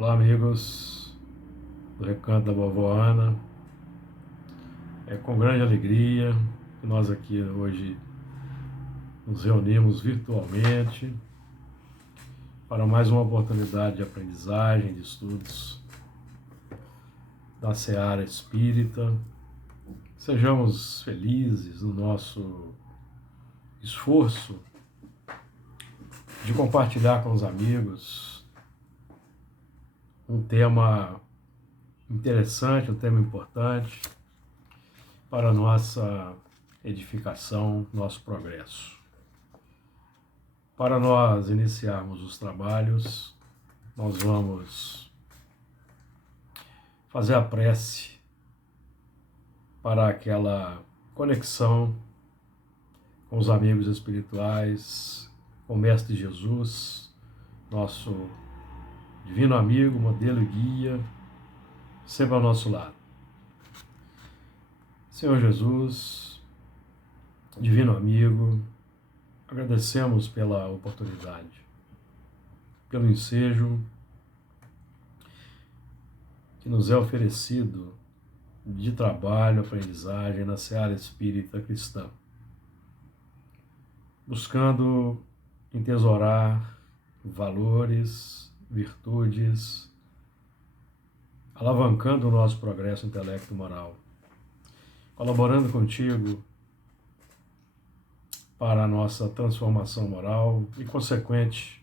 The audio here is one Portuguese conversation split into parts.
Olá, amigos do Recanto da Vovó Ana. É com grande alegria que nós aqui hoje nos reunimos virtualmente para mais uma oportunidade de aprendizagem, de estudos da seara espírita. Sejamos felizes no nosso esforço de compartilhar com os amigos um tema interessante, um tema importante para a nossa edificação, nosso progresso. Para nós iniciarmos os trabalhos, nós vamos fazer a prece para aquela conexão com os amigos espirituais, com o Mestre Jesus, nosso divino amigo, modelo e guia, sempre ao nosso lado. Senhor Jesus, divino amigo, agradecemos pela oportunidade, pelo ensejo que nos é oferecido de trabalho, aprendizagem na seara espírita cristã, buscando entesourar valores, virtudes, alavancando o nosso progresso intelecto-moral, colaborando contigo para a nossa transformação moral e consequente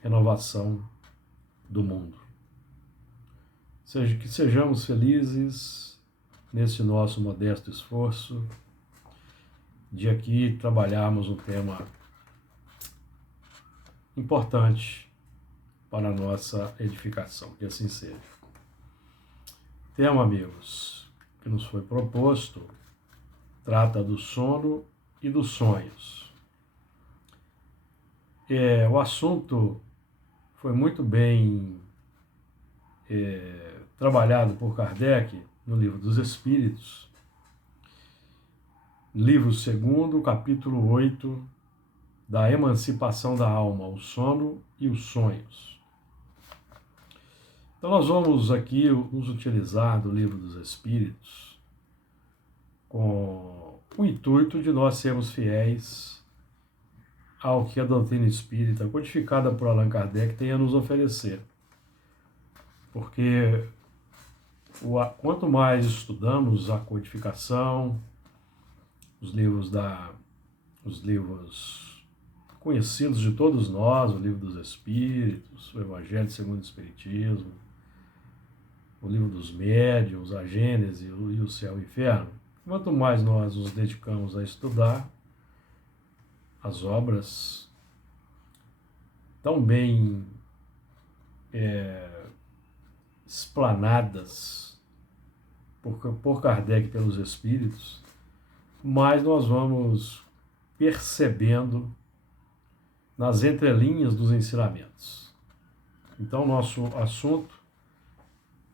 renovação do mundo. Que sejamos felizes nesse nosso modesto esforço de aqui trabalharmos um tema importante para a nossa edificação, que assim seja. Tema, amigos, que nos foi proposto, trata do sono e dos sonhos. O assunto foi muito bem trabalhado por Kardec no Livro dos Espíritos, livro 2º, capítulo 8, da emancipação da alma, o sono e os sonhos. Então nós vamos aqui nos utilizar do Livro dos Espíritos com o intuito de nós sermos fiéis ao que a doutrina espírita, codificada por Allan Kardec, tem a nos oferecer. Porque quanto mais estudamos a codificação, os livros conhecidos de todos nós, o Livro dos Espíritos, o Evangelho segundo o Espiritismo, o Livro dos Médiuns, a Gênese e o Céu e o Inferno, quanto mais nós nos dedicamos a estudar as obras tão bem explanadas por Kardec pelos Espíritos, mais nós vamos percebendo nas entrelinhas dos ensinamentos. Então, nosso assunto,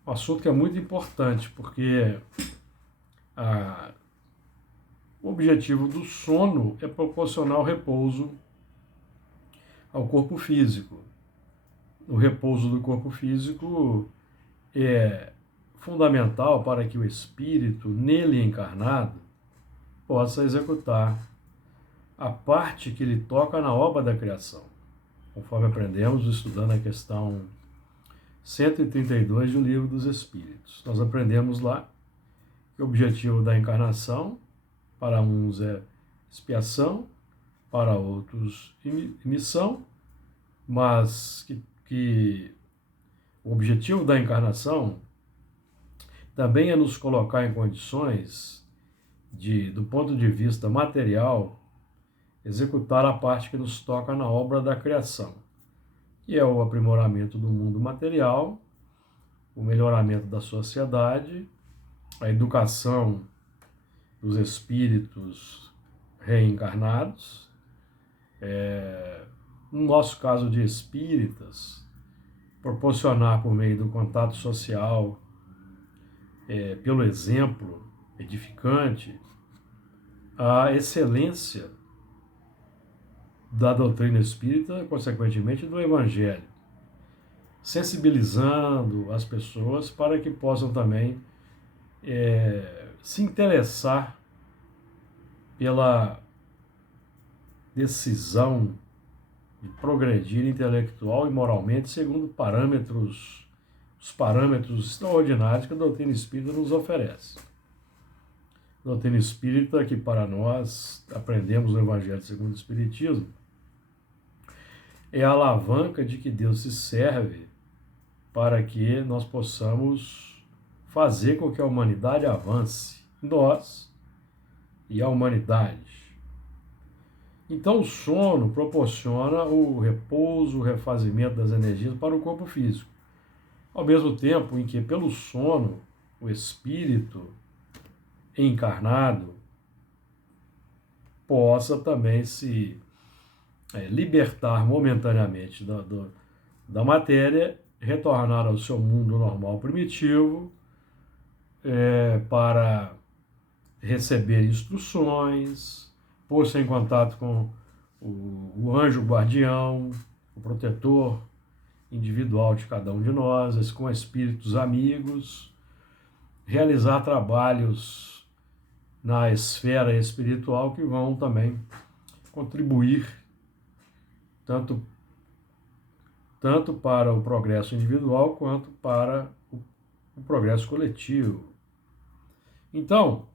um assunto que é muito importante, porque o objetivo do sono é proporcionar o repouso ao corpo físico. O repouso do corpo físico é fundamental para que o espírito, nele encarnado, possa executar a parte que lhe toca na obra da criação, conforme aprendemos estudando a questão 132 do Livro dos Espíritos. Nós aprendemos lá que o objetivo da encarnação, para uns é expiação, para outros missão, mas que o objetivo da encarnação também é nos colocar em condições do ponto de vista material, executar a parte que nos toca na obra da criação, que é o aprimoramento do mundo material, o melhoramento da sociedade, a educação dos espíritos reencarnados, no nosso caso de espíritas, proporcionar por meio do contato social, pelo exemplo edificante, a excelência da doutrina espírita, consequentemente do Evangelho. sensibilizando as pessoas para que possam também se interessar pela decisão de progredir intelectual e moralmente segundo os parâmetros extraordinários que a doutrina espírita nos oferece. A doutrina espírita, que para nós aprendemos no Evangelho segundo o Espiritismo, é a alavanca de que Deus se serve para que nós possamos fazer com que a humanidade avance, nós e a humanidade. Então o sono proporciona o repouso, o refazimento das energias para o corpo físico, ao mesmo tempo em que pelo sono o espírito encarnado possa também se libertar momentaneamente da matéria, retornar ao seu mundo normal primitivo, para receber instruções, pôr-se em contato com o anjo guardião, o protetor individual de cada um de nós, com espíritos amigos, realizar trabalhos na esfera espiritual que vão também contribuir tanto para o progresso individual quanto para o progresso coletivo. Então,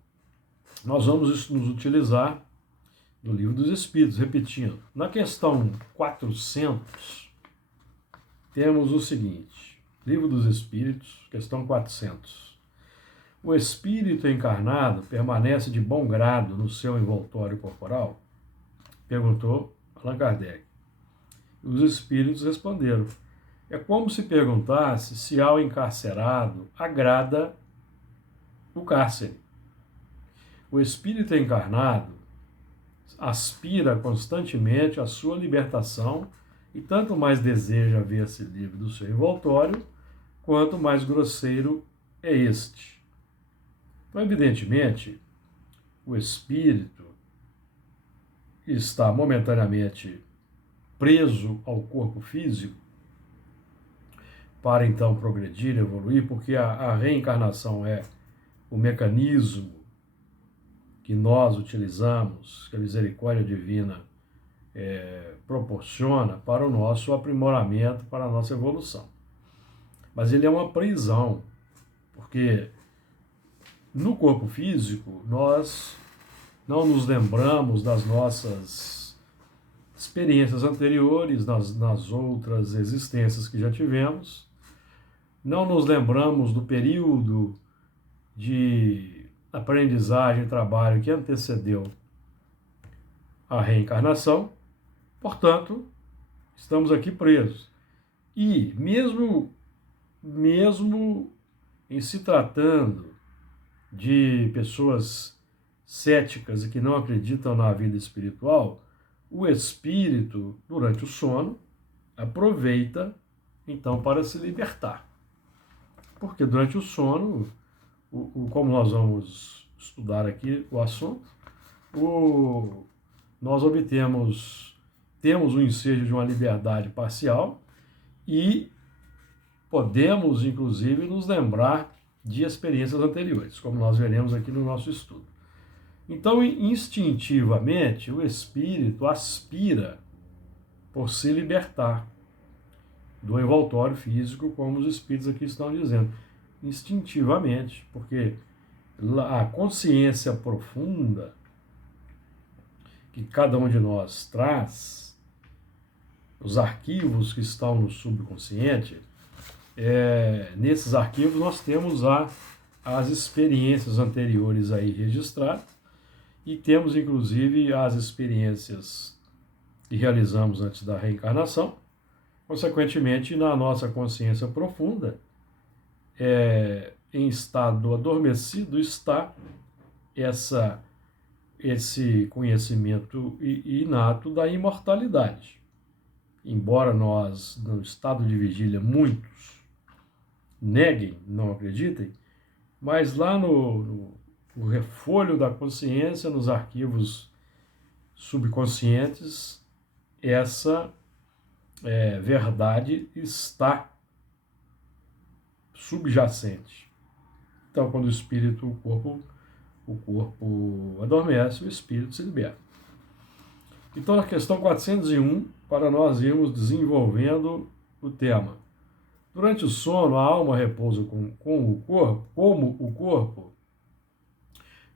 nós vamos nos utilizar do Livro dos Espíritos, repetindo. Na questão 400, temos o seguinte, Livro dos Espíritos, questão 400. O espírito encarnado permanece de bom grado no seu envoltório corporal? Perguntou Allan Kardec. Os espíritos responderam. É como se perguntasse se ao encarcerado agrada o cárcere. O espírito encarnado aspira constantemente à sua libertação e tanto mais deseja ver-se livre do seu envoltório, quanto mais grosseiro é este. Então, evidentemente, o espírito está momentaneamente preso ao corpo físico para então progredir, evoluir, porque a reencarnação é o mecanismo que nós utilizamos, que a misericórdia divina proporciona para o nosso aprimoramento, para a nossa evolução. Mas ele é uma prisão, porque no corpo físico nós não nos lembramos das nossas experiências anteriores, nas outras existências que já tivemos, não nos lembramos do período de aprendizagem e trabalho que antecedeu a reencarnação, portanto, estamos aqui presos. E mesmo em se tratando de pessoas céticas e que não acreditam na vida espiritual, o espírito, durante o sono, aproveita, então, para se libertar. Porque durante o sono, como nós vamos estudar aqui o assunto, nós temos o ensejo de uma liberdade parcial e podemos, inclusive, nos lembrar de experiências anteriores, como nós veremos aqui no nosso estudo. Então, instintivamente, o espírito aspira por se libertar do envoltório físico, como os espíritos aqui estão dizendo. Instintivamente, porque a consciência profunda que cada um de nós traz, os arquivos que estão no subconsciente, nesses arquivos nós temos as experiências anteriores aí registradas e temos inclusive as experiências que realizamos antes da reencarnação. Consequentemente, na nossa consciência profunda, em estado adormecido, está esse conhecimento inato da imortalidade. Embora nós, no estado de vigília, muitos neguem, não acreditem, mas lá no refolho da consciência, nos arquivos subconscientes, essa verdade está subjacente. Então, quando o espírito, o corpo adormece, o espírito se liberta. Então, na questão 401, para nós irmos desenvolvendo o tema. Durante o sono, a alma repousa com o corpo, como o corpo?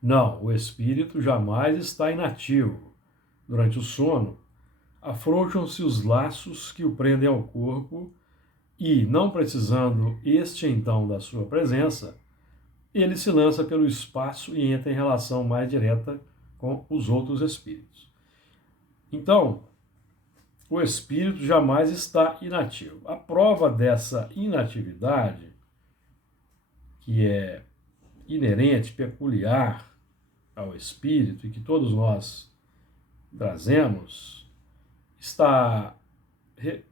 Não, o espírito jamais está inativo. Durante o sono, afrouxam-se os laços que o prendem ao corpo e, não precisando este então da sua presença, ele se lança pelo espaço e entra em relação mais direta com os outros espíritos. Então, o espírito jamais está inativo. A prova dessa inatividade, que é inerente, peculiar ao espírito e que todos nós trazemos, está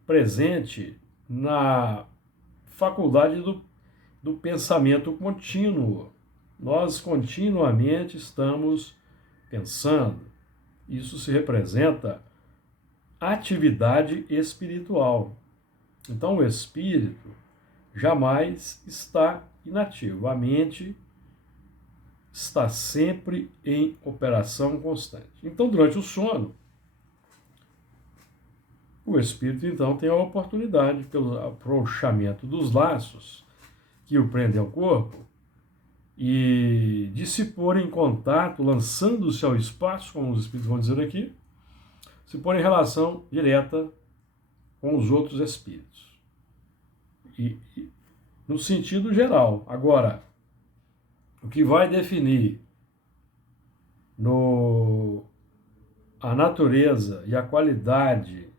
presente na faculdade do pensamento contínuo. Nós continuamente estamos pensando. Isso se representa atividade espiritual. Então, o espírito jamais está inativo. A mente está sempre em operação constante. Então, durante o sono, o espírito, então, tem a oportunidade, pelo afrouxamento dos laços que o prendem ao corpo, e de se pôr em contato, lançando-se ao espaço, como os espíritos vão dizer aqui, se pôr em relação direta com os outros espíritos. E no sentido geral. Agora, o que vai definir a natureza e a qualidade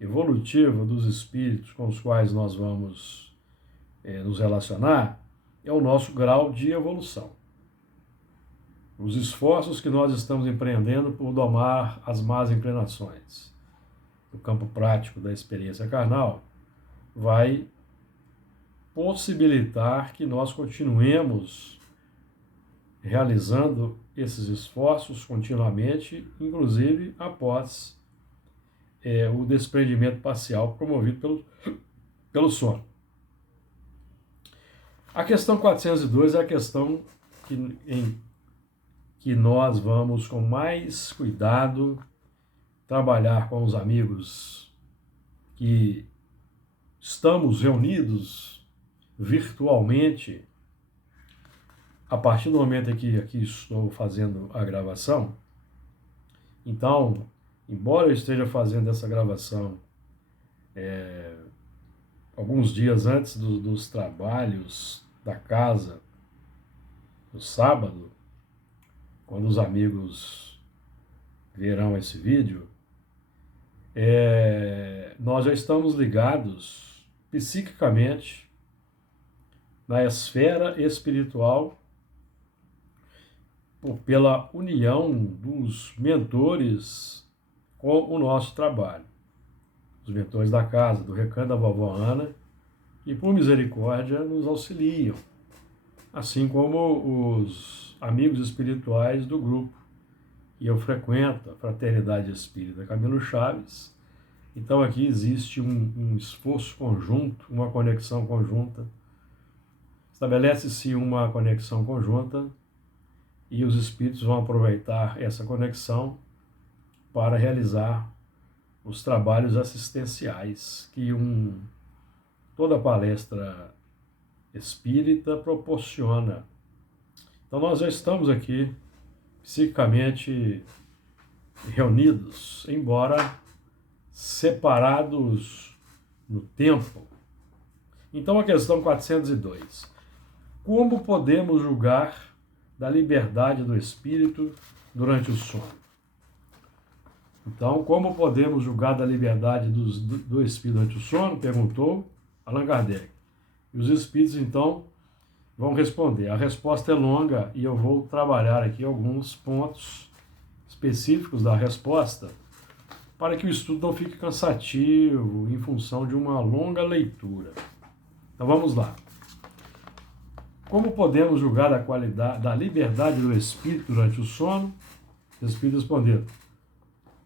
evolutiva dos espíritos com os quais nós vamos nos relacionar é o nosso grau de evolução. Os esforços que nós estamos empreendendo por domar as más inclinações no campo prático da experiência carnal vai possibilitar que nós continuemos realizando esses esforços continuamente, inclusive após o desprendimento parcial promovido pelo sono. A questão 402 é a questão em que nós vamos com mais cuidado trabalhar com os amigos que estamos reunidos virtualmente. A partir do momento em que aqui estou fazendo a gravação, então, embora eu esteja fazendo essa gravação alguns dias antes dos trabalhos da casa, no sábado, quando os amigos verão esse vídeo, nós já estamos ligados psiquicamente na esfera espiritual pela união dos mentores com o nosso trabalho. Os mentores da casa, do Recanto da Vovó Ana, e por misericórdia nos auxiliam, assim como os amigos espirituais do grupo que eu frequento, a Fraternidade Espírita Camilo Chaves. Então aqui existe um esforço conjunto, uma conexão conjunta, estabelece-se uma conexão conjunta e os espíritos vão aproveitar essa conexão para realizar os trabalhos assistenciais que toda palestra espírita proporciona. Então nós já estamos aqui psicicamente reunidos, embora separados no tempo. Então a questão 402. Como podemos julgar da liberdade do espírito durante o sono? Então, como podemos julgar da liberdade do espírito durante o sono? Perguntou Allan Kardec. E os espíritos, então, vão responder. A resposta é longa e eu vou trabalhar aqui alguns pontos específicos da resposta para que o estudo não fique cansativo em função de uma longa leitura. Então, vamos lá. Como podemos julgar da qualidade, da liberdade do espírito durante o sono? Os espíritos responderam: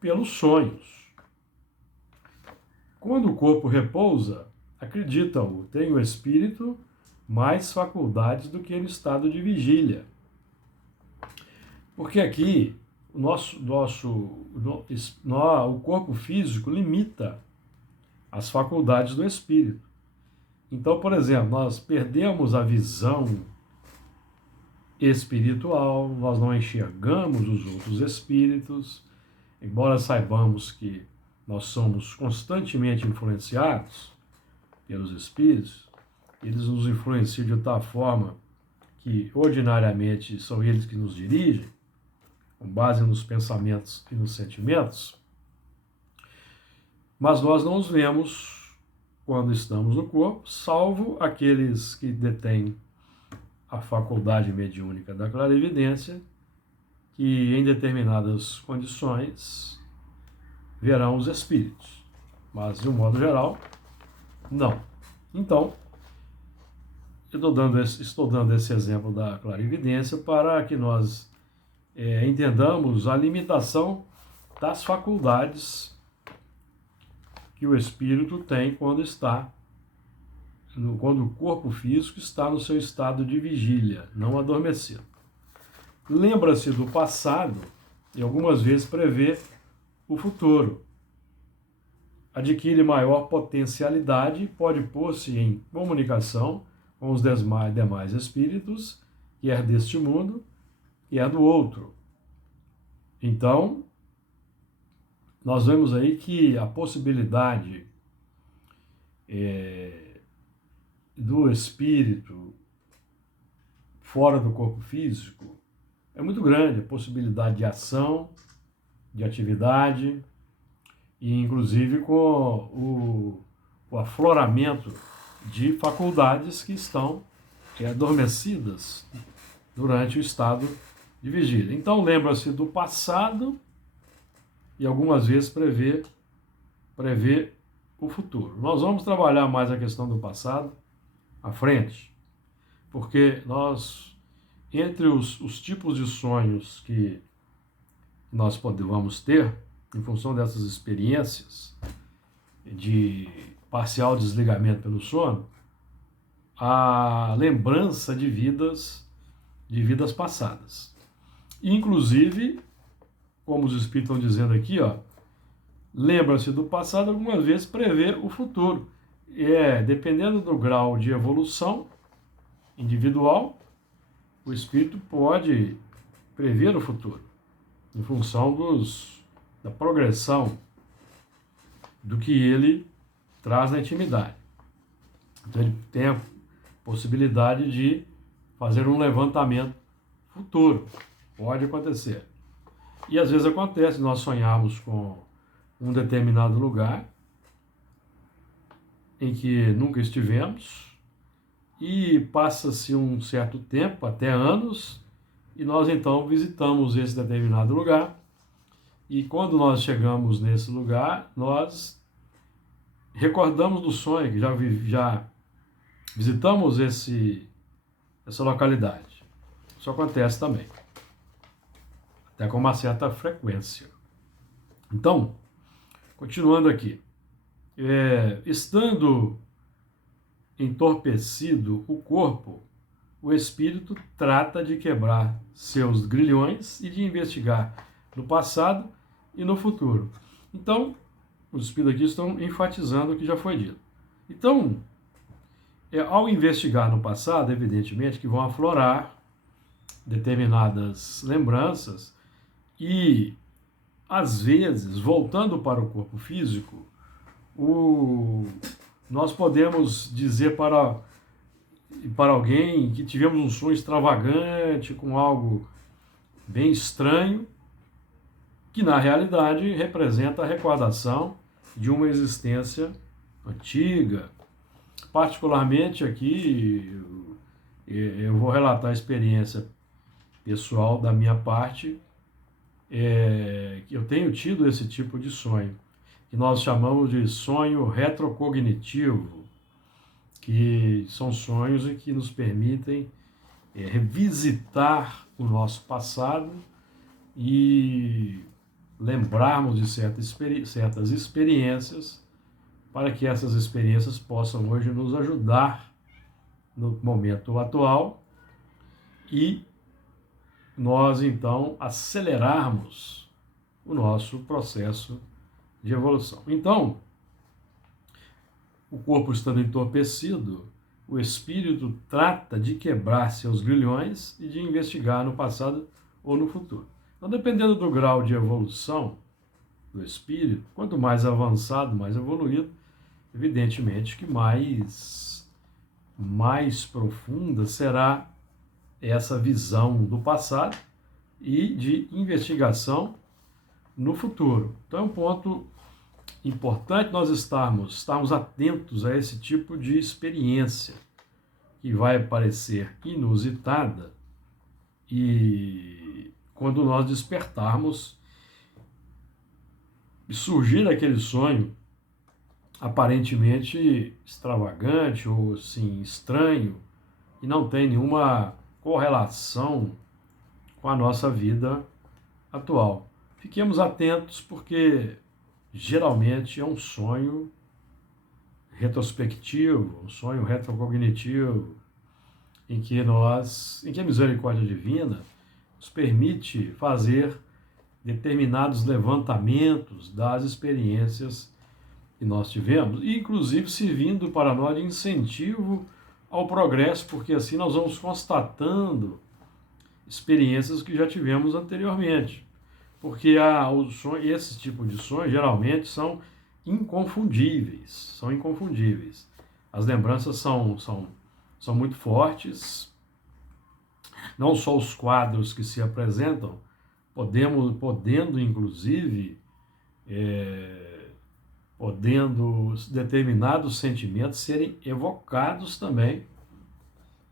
pelos sonhos. Quando o corpo repousa, acreditam-o, tem o espírito mais faculdades do que no estado de vigília. Porque aqui o corpo físico limita as faculdades do espírito. Então, por exemplo, nós perdemos a visão espiritual, nós não enxergamos os outros espíritos, embora saibamos que nós somos constantemente influenciados pelos espíritos, eles nos influenciam de tal forma que ordinariamente são eles que nos dirigem, com base nos pensamentos e nos sentimentos, mas nós não os vemos quando estamos no corpo, salvo aqueles que detêm a faculdade mediúnica da clarividência, que em determinadas condições verão os espíritos, mas de um modo geral, não. Então, estou dando esse exemplo da clarividência para que nós entendamos a limitação das faculdades que o espírito tem quando o corpo físico está no seu estado de vigília, não adormecido. Lembra-se do passado e algumas vezes prevê o futuro. Adquire maior potencialidade e pode pôr-se em comunicação com os demais espíritos, quer deste mundo, quer do outro. Então, nós vemos aí que a possibilidade do espírito fora do corpo físico é muito grande, a possibilidade de ação, de atividade, e inclusive com o afloramento de faculdades que estão adormecidas durante o estado de vigília. Então, lembra-se do passado e algumas vezes prevê o futuro. Nós vamos trabalhar mais a questão do passado à frente, porque entre os tipos de sonhos que nós vamos ter, em função dessas experiências de parcial desligamento pelo sono, a lembrança de vidas passadas. Inclusive, como os espíritos estão dizendo aqui, lembra-se do passado, algumas vezes prevê o futuro. Dependendo do grau de evolução individual, o espírito pode prever o futuro, em função da progressão do que ele traz na intimidade. Então ele tem a possibilidade de fazer um levantamento futuro. Pode acontecer. E às vezes acontece, nós sonhamos com um determinado lugar em que nunca estivemos e passa-se um certo tempo, até anos, e nós então visitamos esse determinado lugar. E quando nós chegamos nesse lugar, nós recordamos do sonho, que já visitamos essa localidade. Isso acontece também, até com uma certa frequência. Então, continuando aqui, estando entorpecido o corpo, o espírito trata de quebrar seus grilhões e de investigar no passado e no futuro. Então, os espíritos aqui estão enfatizando o que já foi dito. Então, ao investigar no passado, evidentemente que vão aflorar determinadas lembranças e, às vezes, voltando para o corpo físico, nós podemos dizer para alguém que tivemos um sonho extravagante, com algo bem estranho, que na realidade representa a recordação de uma existência antiga. Particularmente aqui, eu vou relatar a experiência pessoal da minha parte, que eu tenho tido esse tipo de sonho, que nós chamamos de sonho retrocognitivo, que são sonhos que nos permitem revisitar o nosso passado e lembrarmos de certas experiências, para que essas experiências possam hoje nos ajudar no momento atual e nós, então, acelerarmos o nosso processo de evolução. Então, o corpo estando entorpecido, o espírito trata de quebrar seus grilhões e de investigar no passado ou no futuro. Então, dependendo do grau de evolução do espírito, quanto mais avançado, mais evoluído, evidentemente que mais profunda será essa visão do passado e de investigação no futuro. Então é um ponto importante nós estarmos atentos a esse tipo de experiência que vai parecer inusitada e quando nós despertarmos e surgir aquele sonho aparentemente extravagante ou assim estranho e não tem nenhuma correlação com a nossa vida atual. Fiquemos atentos porque geralmente é um sonho retrospectivo, um sonho retrocognitivo, em que a misericórdia divina nos permite fazer determinados levantamentos das experiências que nós tivemos, e inclusive servindo para nós de incentivo ao progresso, porque assim nós vamos constatando experiências que já tivemos anteriormente. Porque esse tipo de sonho geralmente são inconfundíveis, As lembranças são muito fortes, não só os quadros que se apresentam, podendo inclusive, determinados sentimentos serem evocados também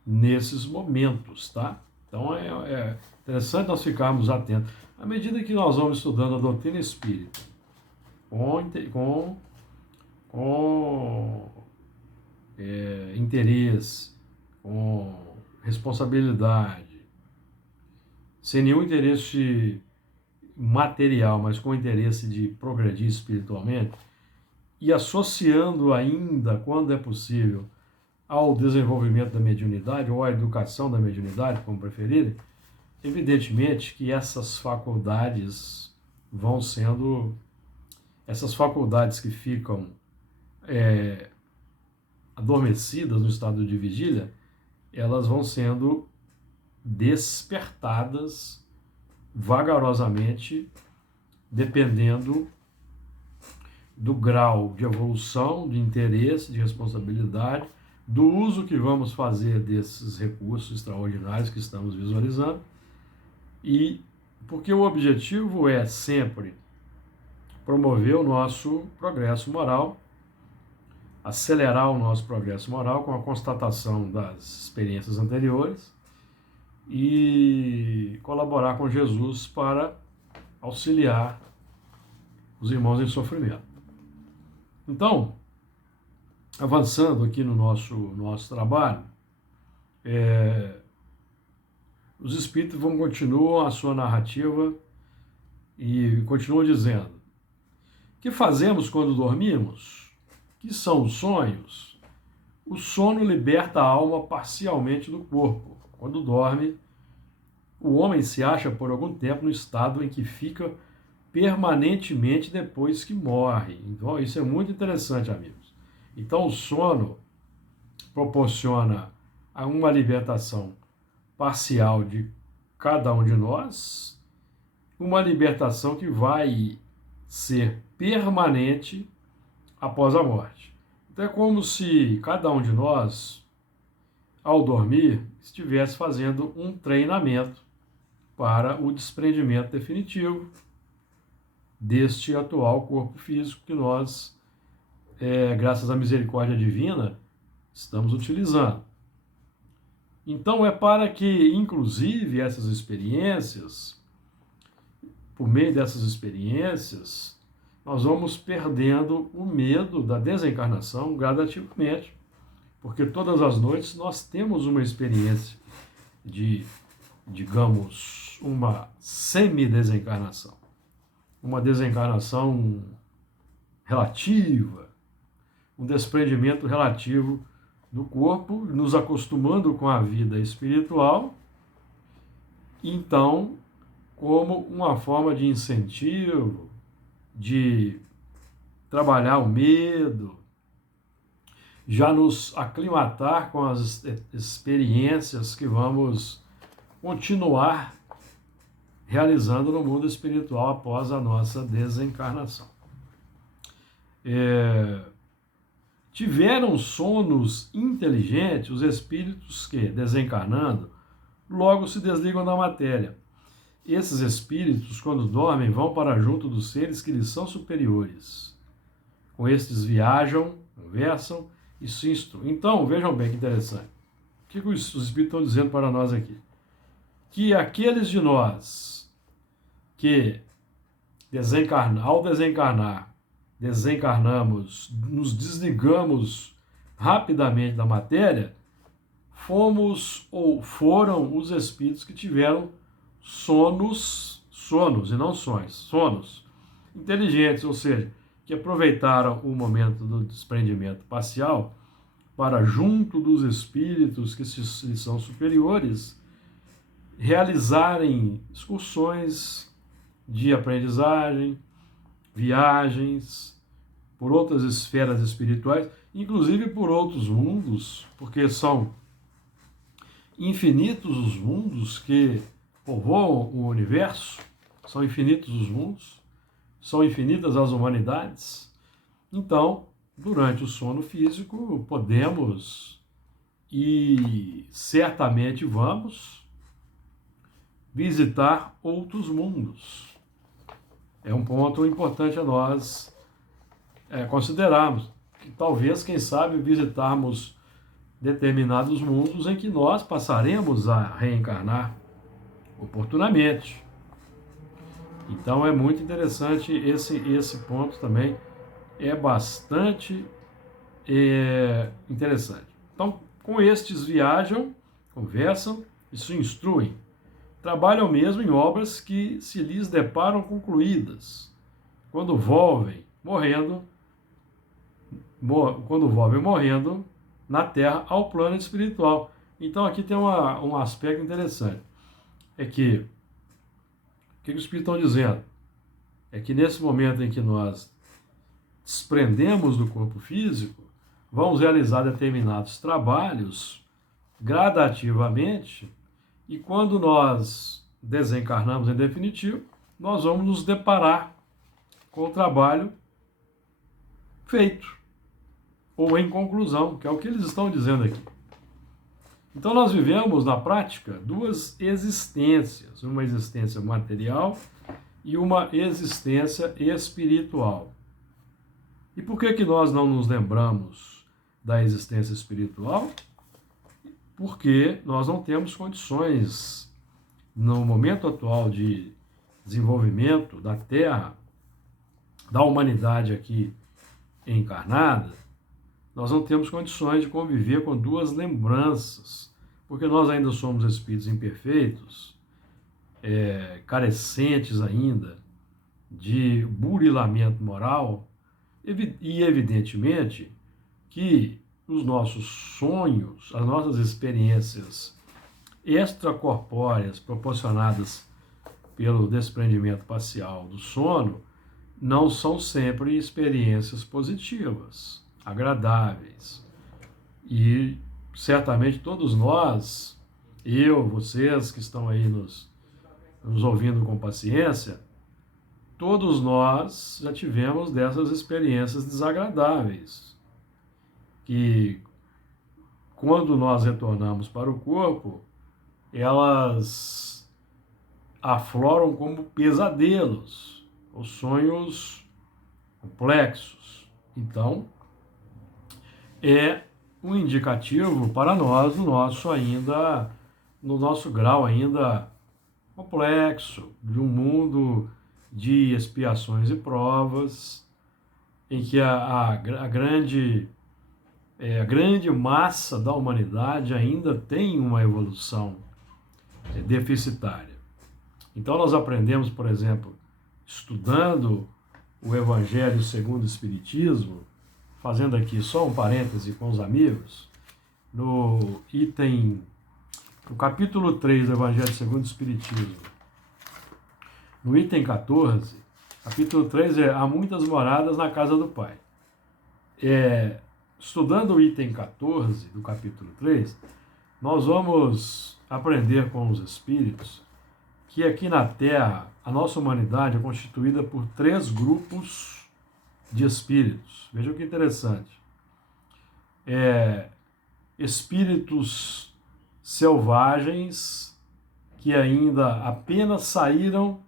nesses momentos, tá? Então é interessante nós ficarmos atentos. À medida que nós vamos estudando a doutrina espírita, com interesse, com responsabilidade, sem nenhum interesse material, mas com interesse de progredir espiritualmente, e associando ainda, quando é possível, ao desenvolvimento da mediunidade ou à educação da mediunidade, como preferirem, evidentemente que essas faculdades que ficam adormecidas no estado de vigília, elas vão sendo despertadas vagarosamente, dependendo do grau de evolução, de interesse, de responsabilidade, do uso que vamos fazer desses recursos extraordinários que estamos visualizando, e porque o objetivo é sempre promover o nosso progresso moral, acelerar o nosso progresso moral com a constatação das experiências anteriores e colaborar com Jesus para auxiliar os irmãos em sofrimento. Então, avançando aqui no nosso trabalho, os espíritos continuam a sua narrativa e continuam dizendo: o que fazemos quando dormimos? Que são os sonhos? O sono liberta a alma parcialmente do corpo. Quando dorme, o homem se acha por algum tempo no estado em que fica permanentemente depois que morre. Então, isso é muito interessante, amigos. Então, o sono proporciona uma libertação parcial de cada um de nós, uma libertação que vai ser permanente após a morte. Então, é como se cada um de nós, ao dormir, estivesse fazendo um treinamento para o desprendimento definitivo deste atual corpo físico que nós, graças à misericórdia divina, estamos utilizando. Então é para que, inclusive, por meio dessas experiências, nós vamos perdendo o medo da desencarnação gradativamente, porque todas as noites nós temos uma experiência de, digamos, uma semi-desencarnação, uma desencarnação relativa, um desprendimento relativo do corpo, nos acostumando com a vida espiritual, então, como uma forma de incentivo, de trabalhar o medo, já nos aclimatar com as experiências que vamos continuar realizando no mundo espiritual após a nossa desencarnação. Tiveram sonos inteligentes os espíritos que, desencarnando, logo se desligam da matéria. Esses espíritos, quando dormem, vão para junto dos seres que lhes são superiores. Com estes viajam, conversam e se instruem. Então, vejam bem que interessante. O que os espíritos estão dizendo para nós aqui? Que aqueles de nós que, ao desencarnar, desencarnamos, nos desligamos rapidamente da matéria, fomos ou foram os espíritos que tiveram sonos e não sonhos, sonos inteligentes, ou seja, que aproveitaram o momento do desprendimento parcial para, junto dos espíritos que lhes são superiores, realizarem excursões de aprendizagem, viagens por outras esferas espirituais, inclusive por outros mundos, porque são infinitos os mundos que povoam o universo, são infinitos os mundos, são infinitas as humanidades. Então, durante o sono físico, podemos e certamente vamos visitar outros mundos. É um ponto importante a nós considerarmos, que talvez, quem sabe, visitarmos determinados mundos em que nós passaremos a reencarnar oportunamente. Então é muito interessante esse ponto também, é bastante interessante. Então, com estes viajam, conversam e se instruem. Trabalham mesmo em obras que se lhes deparam concluídas. Quando volvem morrendo na Terra ao plano espiritual. Então aqui tem um aspecto interessante. É que, o que os Espíritos estão dizendo? É que nesse momento em que nós desprendemos do corpo físico, vamos realizar determinados trabalhos gradativamente, e quando nós desencarnamos em definitivo, nós vamos nos deparar com o trabalho feito, ou em conclusão, que é o que eles estão dizendo aqui. Então nós vivemos, na prática, duas existências, uma existência material e uma existência espiritual. E por que nós não nos lembramos da existência espiritual? Porque nós não temos condições, no momento atual de desenvolvimento da Terra, da humanidade aqui encarnada, nós não temos condições de conviver com duas lembranças, porque nós ainda somos espíritos imperfeitos, carecentes ainda de burilamento moral, e evidentemente que os nossos sonhos, as nossas experiências extracorpóreas proporcionadas pelo desprendimento parcial do sono, não são sempre experiências positivas, agradáveis. E certamente todos nós, eu, vocês que estão aí nos ouvindo com paciência, todos nós já tivemos dessas experiências desagradáveis, que quando nós retornamos para o corpo, elas afloram como pesadelos, ou sonhos complexos. Então, é um indicativo para nós no nosso grau ainda complexo, de um mundo de expiações e provas, em que a grande massa da humanidade ainda tem uma evolução deficitária. Então nós aprendemos, por exemplo, estudando o Evangelho segundo o Espiritismo, fazendo aqui só um parêntese com os amigos, no item, no capítulo 3 do Evangelho segundo o Espiritismo, no item 14, capítulo 3 é Há muitas moradas na casa do Pai. Estudando o item 14 do capítulo 3, nós vamos aprender com os Espíritos que aqui na Terra a nossa humanidade é constituída por 3 grupos de espíritos. Vejam que interessante. Espíritos selvagens que ainda apenas saíram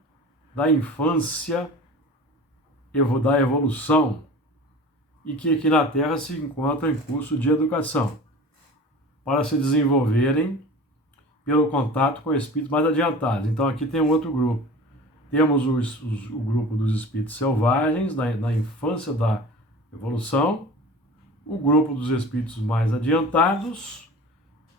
da infância, da evolução, e que aqui na Terra se encontram em curso de educação, para se desenvolverem pelo contato com espíritos mais adiantados. Então aqui tem um outro grupo. Temos o grupo dos espíritos selvagens, na infância da evolução, o grupo dos espíritos mais adiantados,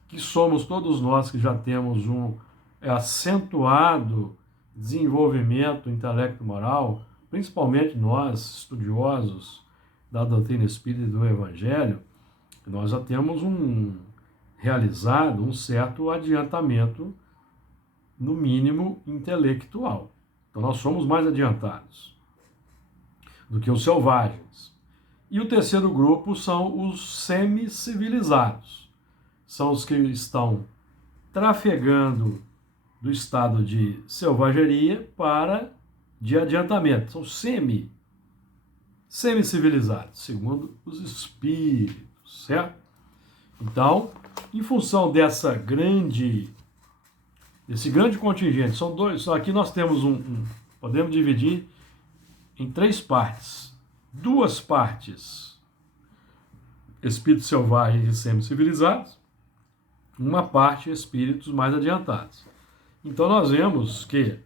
que somos todos nós que já temos um acentuado desenvolvimento intelecto-moral, principalmente nós, estudiosos da doutrina espírita e do Evangelho, nós já temos realizado um certo adiantamento, no mínimo intelectual. Então nós somos mais adiantados do que os selvagens. E o terceiro grupo são os semi-civilizados. São os que estão trafegando do estado de selvageria para de adiantamento. São semi-civilizados, segundo os espíritos, certo? Então, em função desse grande contingente, são dois, aqui nós temos podemos dividir em 3 partes. 2 partes, espíritos selvagens e semi-civilizados, uma parte, espíritos mais adiantados. Então nós vemos que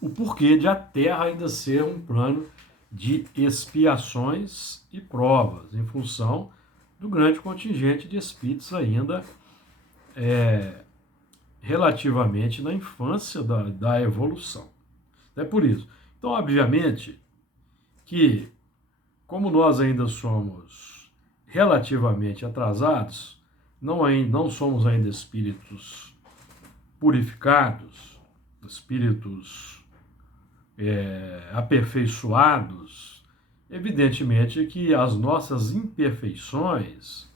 o porquê de a Terra ainda ser um plano de expiações e provas, em função do grande contingente de espíritos ainda relativamente na infância da evolução. É por isso. Então, obviamente, que como nós ainda somos relativamente atrasados, não somos ainda espíritos purificados, espíritos aperfeiçoados, evidentemente que as nossas imperfeições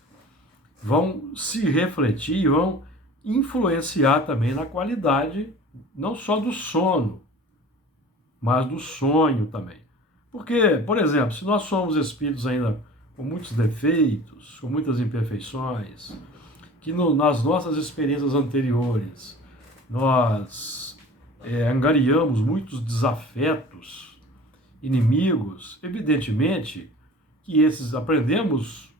vão se refletir, vão influenciar também na qualidade, não só do sono, mas do sonho também. Porque, por exemplo, se nós somos espíritos ainda com muitos defeitos, com muitas imperfeições, que nas nossas experiências anteriores nós angariamos muitos desafetos, inimigos, evidentemente que aprendemos,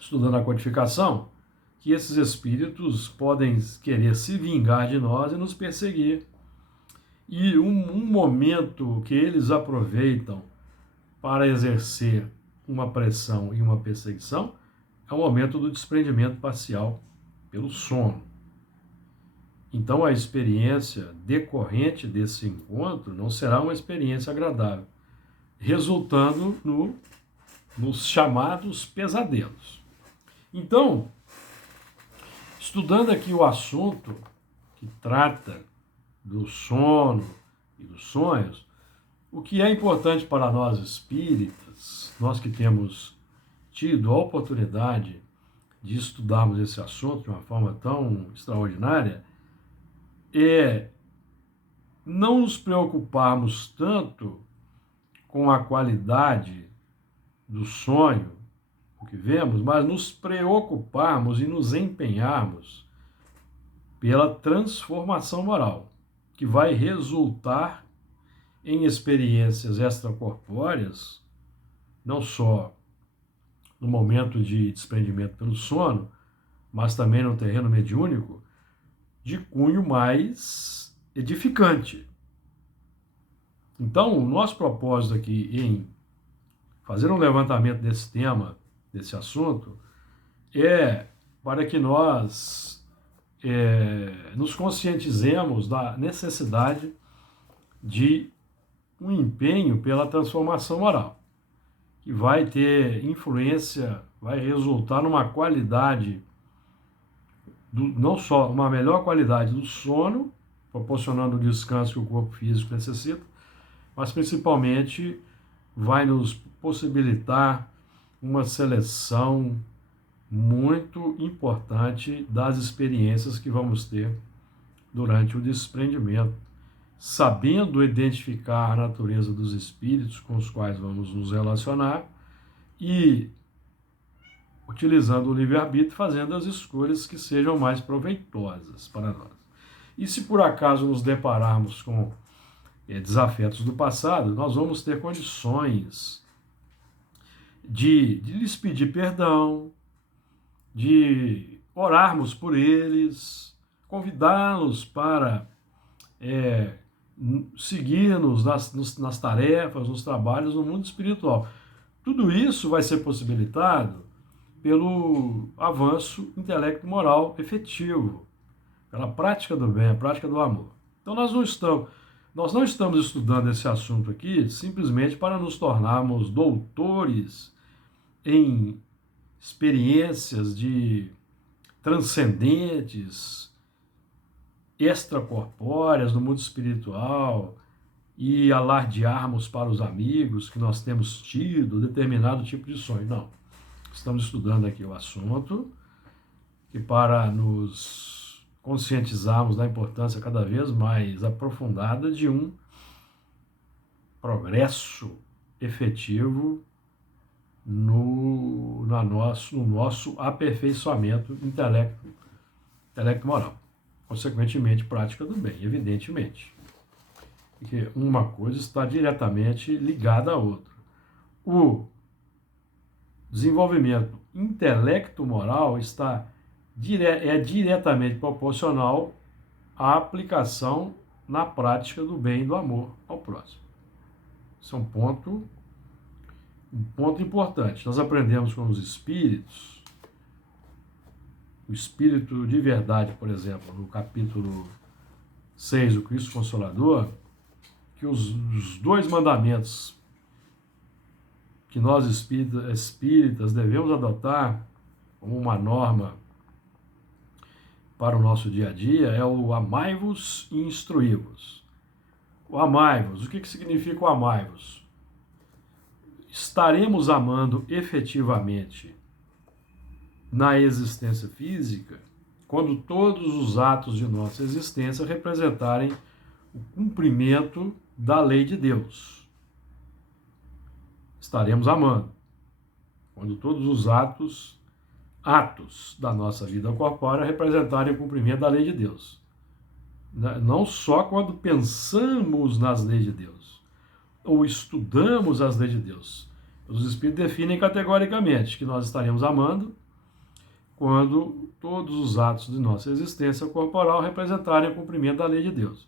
estudando a codificação, que esses espíritos podem querer se vingar de nós e nos perseguir. E um momento que eles aproveitam para exercer uma pressão e uma perseguição é o momento do desprendimento parcial pelo sono. Então a experiência decorrente desse encontro não será uma experiência agradável, resultando nos chamados pesadelos. Então, estudando aqui o assunto que trata do sono e dos sonhos, o que é importante para nós espíritas, nós que temos tido a oportunidade de estudarmos esse assunto de uma forma tão extraordinária, é não nos preocuparmos tanto com a qualidade do sonho, o que vemos, mas nos preocuparmos e nos empenharmos pela transformação moral, que vai resultar em experiências extracorpóreas, não só no momento de desprendimento pelo sono, mas também no terreno mediúnico, de cunho mais edificante. Então, o nosso propósito aqui em fazer um levantamento desse tema, desse assunto, é para que nós nos conscientizemos da necessidade de um empenho pela transformação moral, que vai ter influência, vai resultar numa qualidade, não só uma melhor qualidade do sono, proporcionando o descanso que o corpo físico necessita, mas principalmente vai nos possibilitar uma seleção muito importante das experiências que vamos ter durante o desprendimento, sabendo identificar a natureza dos espíritos com os quais vamos nos relacionar e utilizando o livre-arbítrio, fazendo as escolhas que sejam mais proveitosas para nós. E se por acaso nos depararmos com desafetos do passado, nós vamos ter condições de lhes pedir perdão, de orarmos por eles, convidá-los para seguir-nos nas tarefas, nos trabalhos no mundo espiritual. Tudo isso vai ser possibilitado pelo avanço intelecto-moral efetivo, pela prática do bem, a prática do amor. Então nós não estamos estudando esse assunto aqui simplesmente para nos tornarmos doutores em experiências de transcendentes, extracorpóreas no mundo espiritual e alardearmos para os amigos que nós temos tido determinado tipo de sonho. Não. Estamos estudando aqui o assunto que para nos conscientizarmos da importância cada vez mais aprofundada de um progresso efetivo no nosso aperfeiçoamento intelecto-moral. Consequentemente, prática do bem, evidentemente. Porque uma coisa está diretamente ligada à outra. O desenvolvimento intelecto-moral é diretamente proporcional à aplicação na prática do bem e do amor ao próximo. Isso é um ponto importante. Nós aprendemos com os espíritos, o espírito de verdade, por exemplo, no capítulo 6, o Cristo Consolador, que os dois mandamentos que nós espíritas devemos adotar como uma norma para o nosso dia a dia é o amai-vos e instruí-vos. O amai-vos, o que significa o amai-vos? Estaremos amando efetivamente na existência física quando todos os atos de nossa existência representarem o cumprimento da lei de Deus. Estaremos amando quando todos os atos da nossa vida corpórea representarem o cumprimento da lei de Deus. Não só quando pensamos nas leis de Deus, ou estudamos as leis de Deus. Os Espíritos definem categoricamente que nós estaremos amando quando todos os atos de nossa existência corporal representarem o cumprimento da lei de Deus.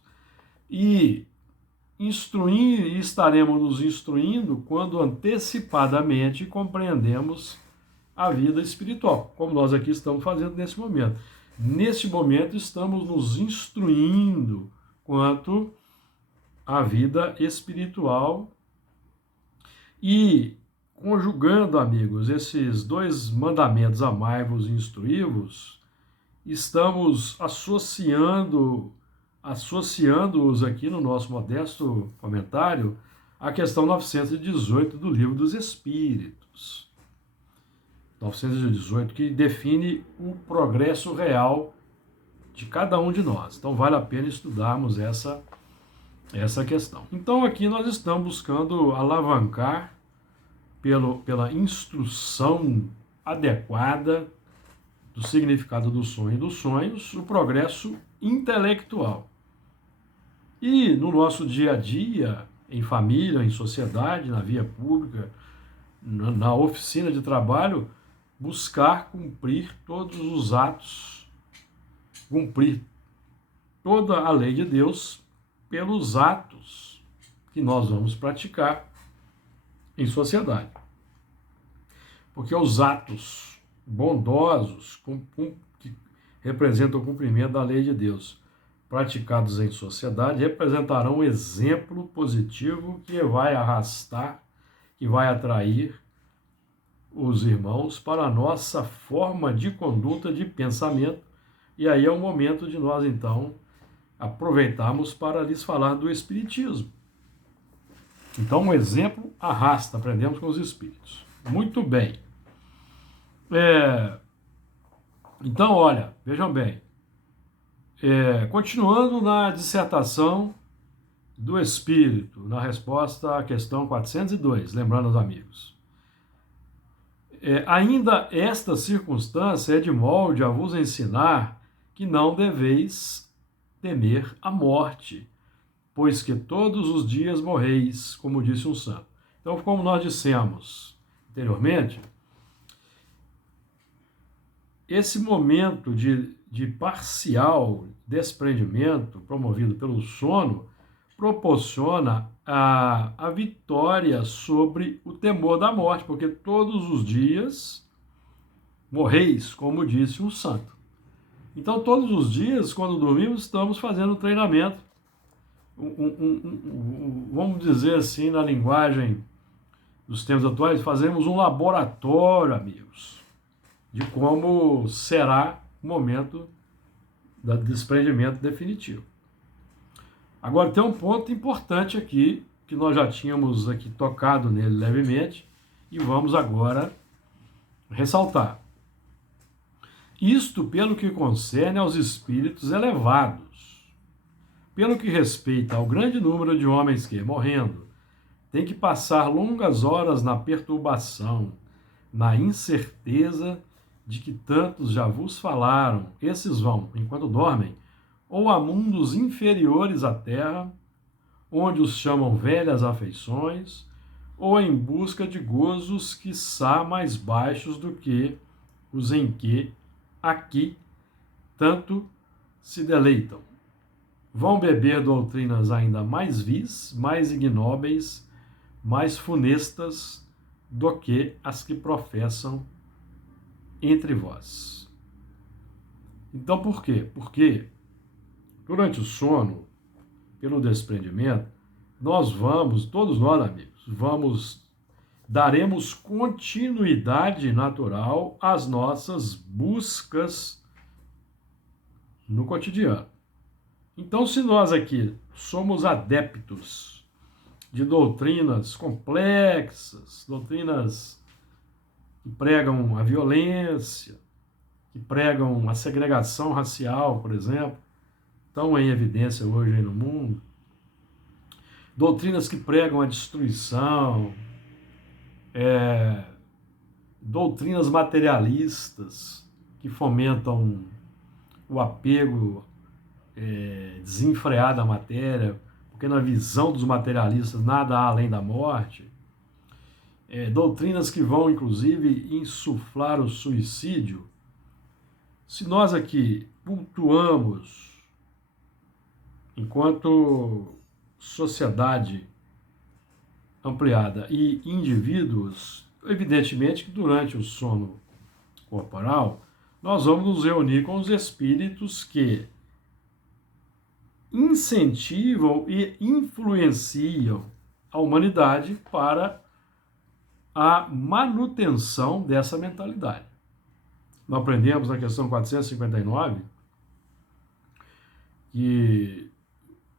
E estaremos nos instruindo quando antecipadamente compreendemos a vida espiritual, como nós aqui estamos fazendo nesse momento. Nesse momento estamos nos instruindo quanto à vida espiritual e conjugando, amigos, esses dois mandamentos, amai-vos e instruí-vos, estamos associando-os aqui no nosso modesto comentário à questão 918 do Livro dos Espíritos. 918, que define o progresso real de cada um de nós. Então vale a pena estudarmos essa questão. Então aqui nós estamos buscando alavancar pela instrução adequada do significado do sonho e dos sonhos, o progresso intelectual. E no nosso dia a dia, em família, em sociedade, na via pública, na oficina de trabalho, buscar cumprir todos os atos, cumprir toda a lei de Deus pelos atos que nós vamos praticar em sociedade. Porque os atos bondosos que representam o cumprimento da lei de Deus praticados em sociedade representarão um exemplo positivo que vai arrastar, que vai atrair os irmãos para a nossa forma de conduta, de pensamento, e aí é o momento de nós, então, aproveitarmos para lhes falar do Espiritismo. Então, um exemplo arrasta, aprendemos com os Espíritos. Muito bem. Então, olha, vejam bem, continuando na dissertação do Espírito, na resposta à questão 402, lembrando aos amigos. Ainda esta circunstância é de molde a vos ensinar que não deveis temer a morte, pois que todos os dias morreis, como disse um santo. Então, como nós dissemos anteriormente, esse momento de parcial desprendimento promovido pelo sono proporciona a vitória sobre o temor da morte, porque todos os dias morreis, como disse um santo. Então, todos os dias, quando dormimos, estamos fazendo um treinamento, vamos dizer assim, na linguagem dos tempos atuais, fazemos um laboratório, amigos, de como será o momento do desprendimento definitivo. Agora, tem um ponto importante aqui, que nós já tínhamos aqui tocado nele levemente, e vamos agora ressaltar. Isto pelo que concerne aos espíritos elevados. Pelo que respeita ao grande número de homens que, morrendo, têm que passar longas horas na perturbação, na incerteza de que tantos já vos falaram, esses vão, enquanto dormem, ou a mundos inferiores à terra, onde os chamam velhas afeições, ou em busca de gozos quiçá mais baixos do que os em que aqui tanto se deleitam. Vão beber doutrinas ainda mais vis, mais ignóbeis, mais funestas do que as que professam entre vós. Então, por quê? Porque durante o sono, pelo desprendimento, todos nós, amigos, daremos continuidade natural às nossas buscas no cotidiano. Então, se nós aqui somos adeptos de doutrinas complexas, doutrinas que pregam a violência, que pregam a segregação racial, por exemplo, estão em evidência hoje aí no mundo, doutrinas que pregam a destruição, doutrinas materialistas que fomentam o apego desenfreado à matéria, porque na visão dos materialistas nada há além da morte, doutrinas que vão inclusive insuflar o suicídio. Se nós aqui cultuamos, enquanto sociedade ampliada e indivíduos, evidentemente que durante o sono corporal, nós vamos nos reunir com os espíritos que incentivam e influenciam a humanidade para a manutenção dessa mentalidade. Nós aprendemos na questão 459 que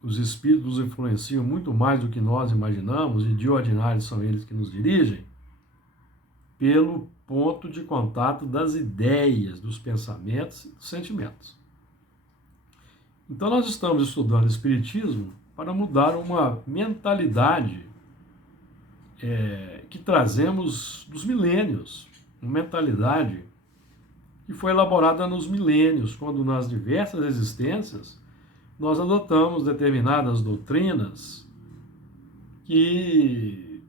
os espíritos influenciam muito mais do que nós imaginamos, e de ordinário são eles que nos dirigem, pelo ponto de contato das ideias, dos pensamentos e dos sentimentos. Então nós estamos estudando Espiritismo para mudar uma mentalidade que trazemos dos milênios, uma mentalidade que foi elaborada nos milênios, quando nas diversas existências nós adotamos determinadas doutrinas que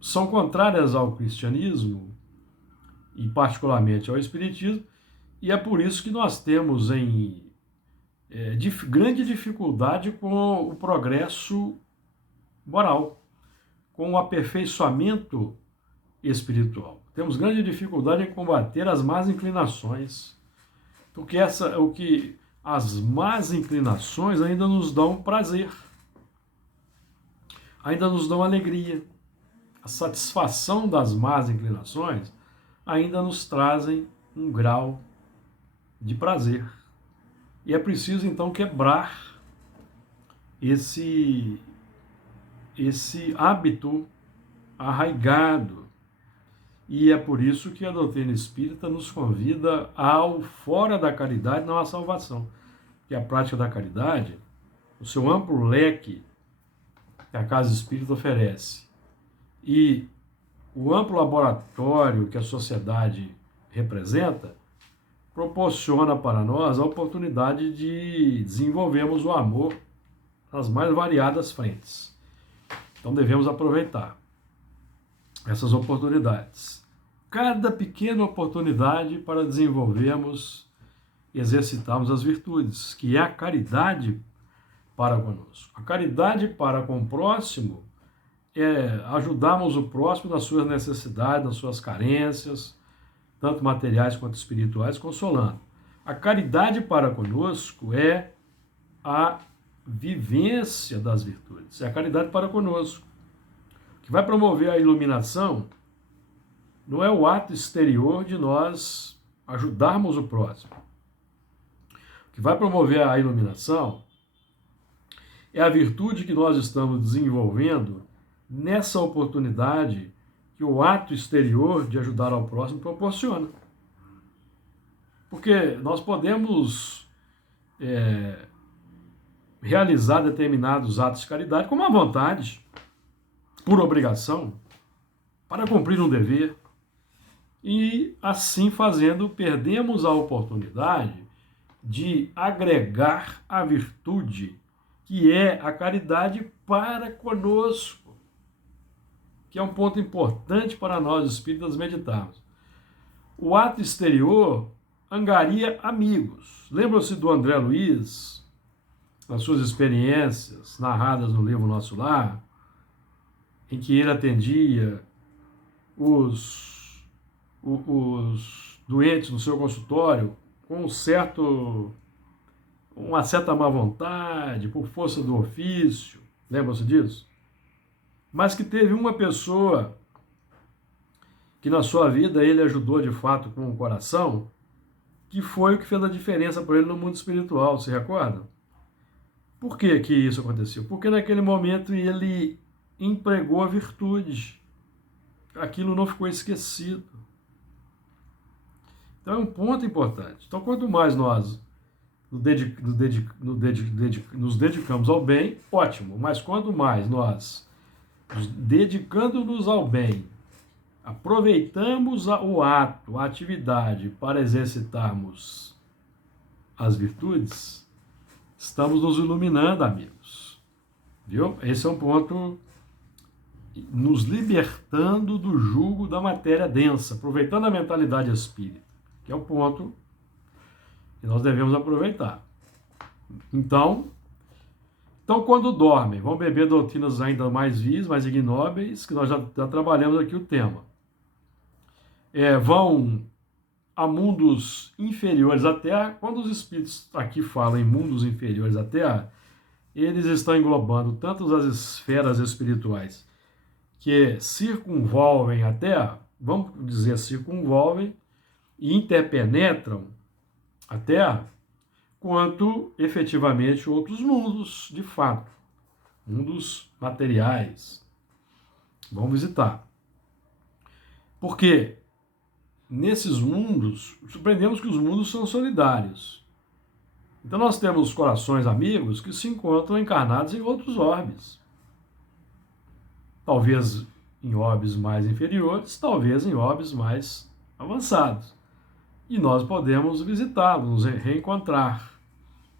são contrárias ao cristianismo e particularmente ao espiritismo, e é por isso que nós temos grande dificuldade com o progresso moral, com o aperfeiçoamento espiritual. Temos grande dificuldade em combater as más inclinações, porque as más inclinações ainda nos dão prazer, ainda nos dão alegria, a satisfação das más inclinações ainda nos trazem um grau de prazer. E é preciso, então, quebrar esse hábito arraigado. E é por isso que a doutrina espírita nos convida ao fora da caridade, não à salvação. Porque a prática da caridade, o seu amplo leque que a Casa Espírita oferece e o amplo laboratório que a sociedade representa, proporciona para nós a oportunidade de desenvolvermos o amor nas mais variadas frentes. Então devemos aproveitar essas oportunidades. Cada pequena oportunidade para desenvolvermos e exercitarmos as virtudes, que é a caridade para conosco. A caridade para com o próximo é ajudarmos o próximo nas suas necessidades, nas suas carências, tanto materiais quanto espirituais, consolando. A caridade para conosco é a vivência das virtudes, é a caridade para conosco. O que vai promover a iluminação não é o ato exterior de nós ajudarmos o próximo. O que vai promover a iluminação é a virtude que nós estamos desenvolvendo nessa oportunidade que o ato exterior de ajudar ao próximo proporciona. Porque nós podemos realizar determinados atos de caridade com má vontade, por obrigação, para cumprir um dever, e assim fazendo perdemos a oportunidade de agregar a virtude que é a caridade para conosco, que é um ponto importante para nós espíritas meditarmos. O ato exterior angaria amigos. Lembram-se do André Luiz, nas suas experiências narradas no livro Nosso Lar, em que ele atendia os doentes no seu consultório com uma certa má vontade, por força do ofício, lembram-se disso? Mas que teve uma pessoa que na sua vida ele ajudou de fato com o coração, que foi o que fez a diferença para ele no mundo espiritual, se recorda? Por que que isso aconteceu? Porque naquele momento ele empregou a virtude, aquilo não ficou esquecido. Então é um ponto importante. Então quanto mais nós nos dedicamos ao bem, ótimo, mas quanto mais nós, dedicando-nos ao bem, aproveitamos o ato, a atividade para exercitarmos as virtudes, estamos nos iluminando, amigos. Viu? Esse é um ponto, nos libertando do jugo da matéria densa, aproveitando a mentalidade espírita, que é o ponto que nós devemos aproveitar. Então, quando dormem, vão beber doutrinas ainda mais vis, mais ignóbeis, que nós já trabalhamos aqui o tema. Vão a mundos inferiores à Terra. Quando os espíritos aqui falam em mundos inferiores à Terra, eles estão englobando tanto as esferas espirituais que circunvolvem a Terra, vamos dizer circunvolvem e interpenetram a Terra, quanto efetivamente outros mundos, de fato, mundos materiais. Vamos visitar. Porque nesses mundos, surpreendemos que os mundos são solidários. Então nós temos corações amigos que se encontram encarnados em outros orbes. Talvez em orbes mais inferiores, talvez em orbes mais avançados. E nós podemos visitá-los, nos reencontrar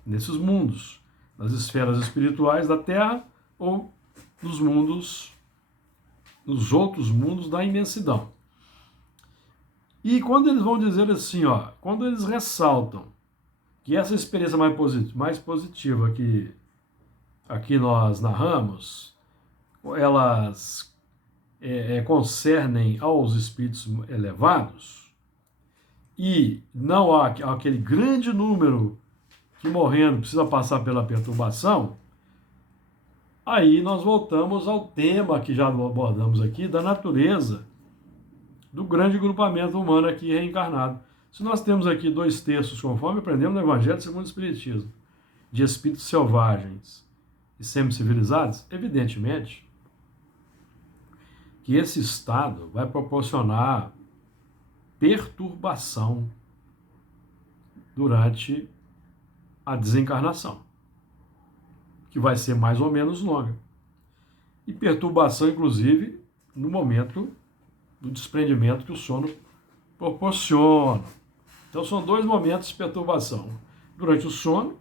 nesses mundos, nas esferas espirituais da Terra ou nos outros mundos da imensidão. E quando eles vão dizer assim, quando eles ressaltam que essa experiência mais positiva que aqui nós narramos, elas concernem aos espíritos elevados, e não há aquele grande número que morrendo precisa passar pela perturbação, Aí nós voltamos ao tema que já abordamos aqui, da natureza do grande grupamento humano aqui reencarnado. Se nós temos aqui 2 terços, conforme aprendemos no Evangelho segundo o Espiritismo, de espíritos selvagens e semi-civilizados, evidentemente que esse estado vai proporcionar perturbação durante a desencarnação, que vai ser mais ou menos longa. E perturbação, inclusive, no momento do desprendimento que o sono proporciona. Então, são 2 momentos de perturbação. Durante o sono,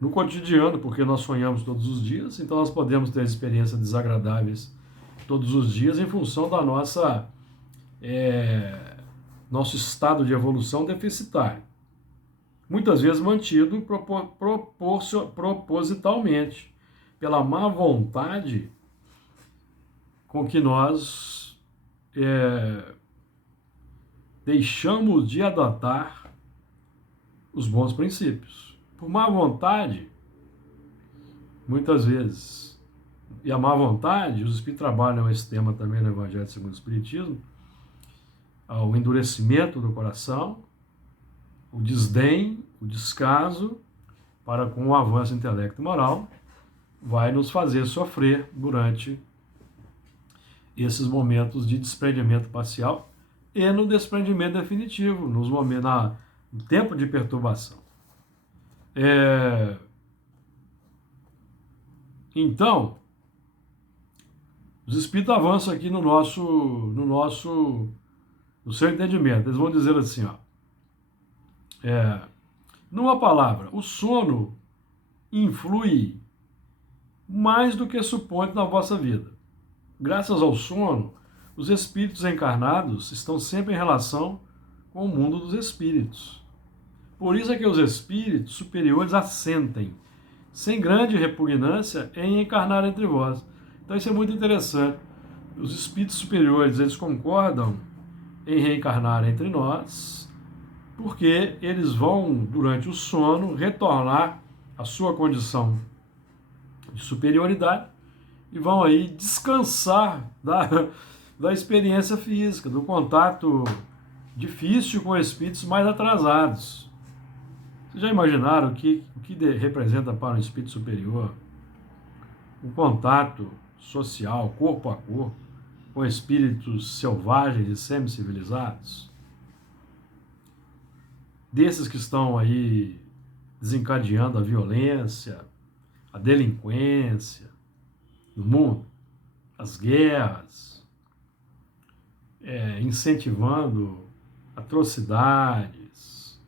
no cotidiano, porque nós sonhamos todos os dias, então nós podemos ter experiências desagradáveis todos os dias em função da nosso estado de evolução deficitário. Muitas vezes mantido propositalmente, pela má vontade com que nós deixamos de adotar os bons princípios. Por má vontade, muitas vezes. E a má vontade, os espíritos trabalham esse tema também no Evangelho segundo o Espiritismo, o endurecimento do coração, o desdém, o descaso para com o avanço intelecto e moral, vai nos fazer sofrer durante esses momentos de desprendimento parcial e no desprendimento definitivo, no tempo de perturbação. Então, os espíritos avançam aqui no seu entendimento. Eles vão dizer assim, numa palavra, o sono influi mais do que supõe na vossa vida. Graças ao sono, os espíritos encarnados estão sempre em relação com o mundo dos espíritos. Por isso é que os espíritos superiores assentem, sem grande repugnância, em encarnar entre vós. Então isso é muito interessante. Os espíritos superiores, eles concordam em reencarnar entre nós, porque eles vão, durante o sono, retornar à sua condição de superioridade e vão aí descansar da experiência física, do contato difícil com espíritos mais atrasados. Vocês já imaginaram o que representa para um espírito superior o contato social, corpo a corpo, com espíritos selvagens e semi-civilizados? Desses que estão aí desencadeando a violência, a delinquência no mundo, as guerras, incentivando atrocidades,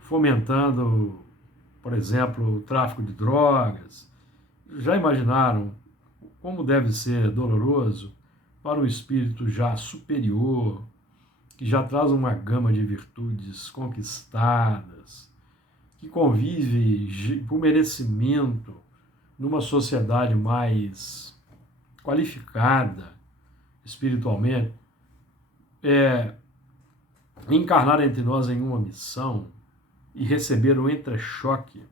fomentando, por exemplo, o tráfico de drogas. Já imaginaram como deve ser doloroso para um espírito já superior, que já traz uma gama de virtudes conquistadas, que convive por merecimento numa sociedade mais qualificada espiritualmente, encarnar entre nós em uma missão e receber um entrechoque,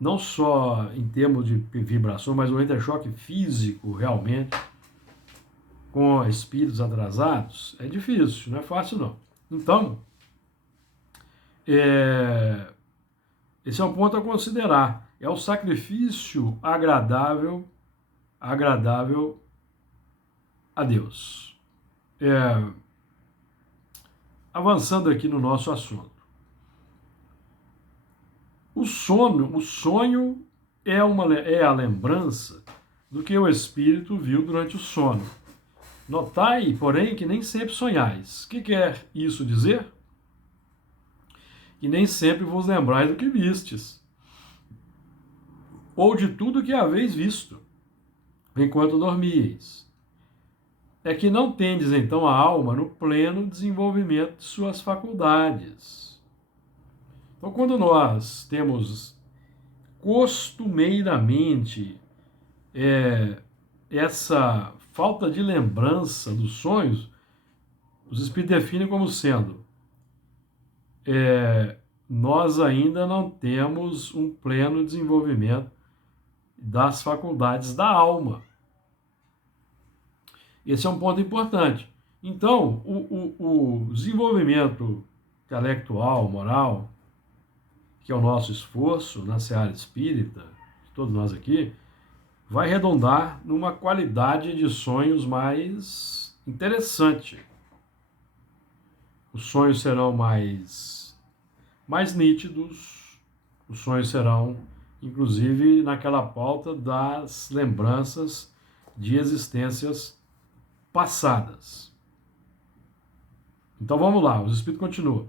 não só em termos de vibração, mas um entrechoque físico realmente, com espíritos atrasados, é difícil, não é fácil não. Então, esse é um ponto a considerar. É o sacrifício agradável a Deus. Avançando aqui no nosso assunto. O sonho é a lembrança do que o espírito viu durante o sono. Notai, porém, que nem sempre sonhais. O que quer isso dizer? Que nem sempre vos lembrais do que vistes, ou de tudo que haveis visto, enquanto dormíeis. É que não tendes, então, a alma no pleno desenvolvimento de suas faculdades. Então, quando nós temos costumeiramente essa falta de lembrança dos sonhos, os espíritos definem como sendo nós ainda não temos um pleno desenvolvimento das faculdades da alma. Esse é um ponto importante. Então, o desenvolvimento intelectual, moral, que é o nosso esforço na seara espírita, de todos nós aqui, vai redundar numa qualidade de sonhos mais interessante. Os sonhos serão mais nítidos, os sonhos serão, inclusive, naquela pauta das lembranças de existências passadas. Então vamos lá, os espíritos continuam.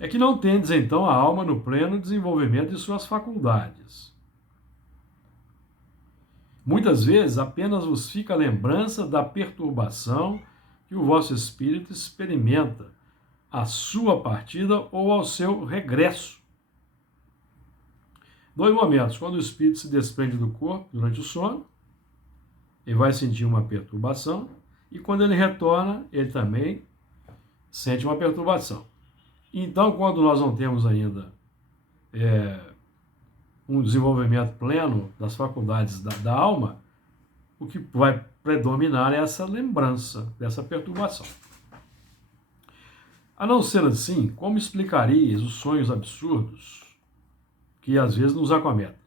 É que não tendes então a alma no pleno desenvolvimento de suas faculdades. Muitas vezes apenas vos fica a lembrança da perturbação que o vosso espírito experimenta à sua partida ou ao seu regresso. Dois momentos: quando o espírito se desprende do corpo durante o sono, ele vai sentir uma perturbação, e quando ele retorna, ele também sente uma perturbação. Então, quando nós não temos ainda um desenvolvimento pleno das faculdades da alma, o que vai predominar é essa lembrança dessa perturbação. A não ser assim, como explicarias os sonhos absurdos que às vezes nos acometem?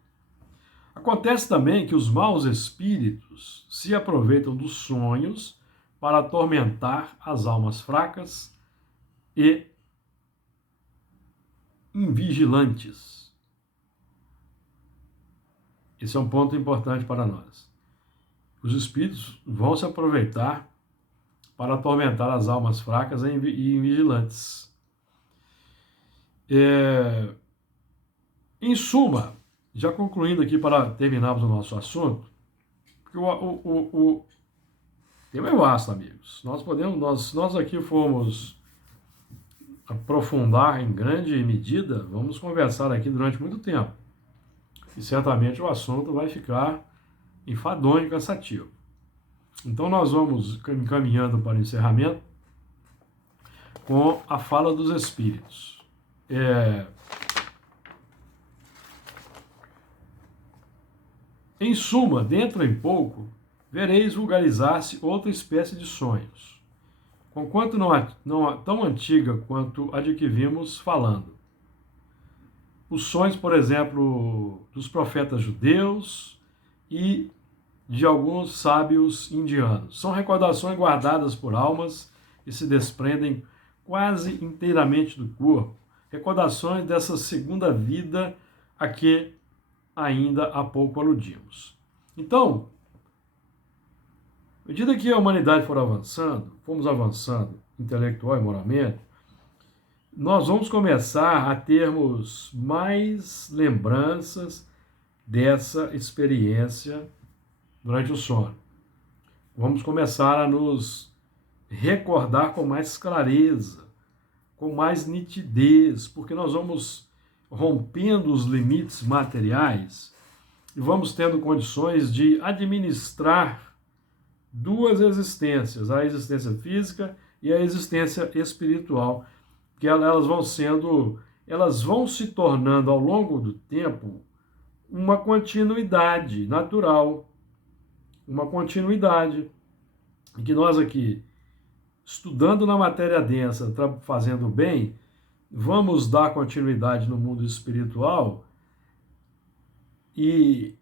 Acontece também que os maus espíritos se aproveitam dos sonhos para atormentar as almas fracas e invigilantes. Esse é um ponto importante para nós. Os espíritos vão se aproveitar para atormentar as almas fracas e invigilantes. Em suma, já concluindo aqui para terminarmos o nosso assunto, porque o tema é vasto, amigos. Nós aqui fomos aprofundar em grande medida, vamos conversar aqui durante muito tempo. E certamente o assunto vai ficar enfadonho e cansativo. Então nós vamos encaminhando para o encerramento com a fala dos espíritos. Em suma, dentro em pouco, vereis vulgarizar-se outra espécie de sonhos, conquanto não tão antiga quanto a de que vimos falando. Os sonhos, por exemplo, dos profetas judeus e de alguns sábios indianos. São recordações guardadas por almas que se desprendem quase inteiramente do corpo, recordações dessa segunda vida a que ainda há pouco aludimos. Então, à medida que a humanidade for avançando, fomos avançando intelectual e moralmente, nós vamos começar a termos mais lembranças dessa experiência durante o sono. Vamos começar a nos recordar com mais clareza, com mais nitidez, porque nós vamos rompendo os limites materiais e vamos tendo condições de administrar duas existências, a existência física e a existência espiritual, que elas vão se tornando ao longo do tempo uma continuidade natural, uma continuidade, em que nós aqui, estudando na matéria densa, fazendo bem, vamos dar continuidade no mundo espiritual, e